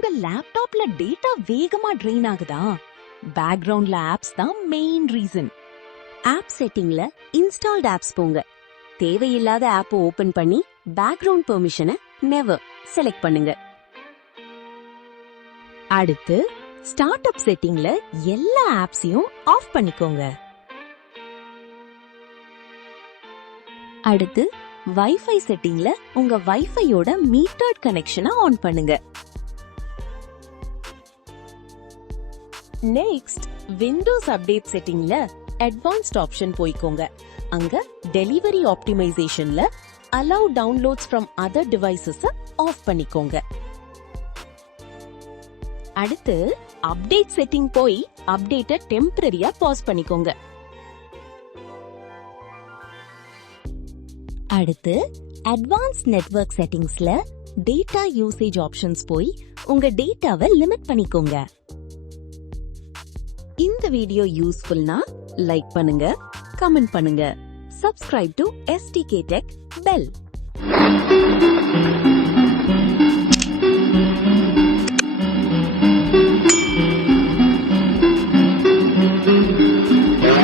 உங்க லேப்டாப்ல டேட்டா வேகமா ட்ரெயின் ஆகுதா? பேக்ரவுண்ட்ல ஆப்ஸ் தான் மெயின் ரீசன். ஆப் செட்டிங்ல இன்ஸ்டால்ட் ஆப்ஸ் போங்க. தேவையில்லாத ஆப் ஓபன் பண்ணி பேக்ரவுண்ட் பெர்மிஷனை நெவர் செலக்ட் பண்ணுங்க. அடுத்து ஸ்டார்ட் அப் செட்டிங்ல எல்லா ஆப்ஸையும் ஆஃப் பண்ணிக்கோங்க. அடுத்து வைஃபை செட்டிங்ல உங்க வைஃபையோட மீட்டர்ட் கனெக்ஷனை ஆன் பண்ணுங்க. நெக்ஸ்ட் விண்டோஸ் அப்டேட் செட்டிங்ல அட்வான்ஸ்ட் ஆப்ஷன் போய்க்கோங்க. அங்க டெலிவரி ஆப்டிமைசேஷன்ல allow downloads from other devices off பண்ணிக்கோங்க. அடுத்து அப்டேட் செட்டிங் போய் அப்டேட்ட டெம்பரரியா பாஸ் பண்ணிக்கோங்க. அடுத்து அட்வான்ஸ் நெட்வொர்க் செட்டிங்ஸ்ல டேட்டா யூசேஜ் ஆப்ஷன்ஸ் போய் உங்க டேட்டாவை லிமிட் பண்ணிக்கோங்க. இந்த வீடியோ யூஸ்ஃபுல்னா லைக் பண்ணுங்க, கமெண்ட் பண்ணுங்க, subscribe to STK Tech Bell.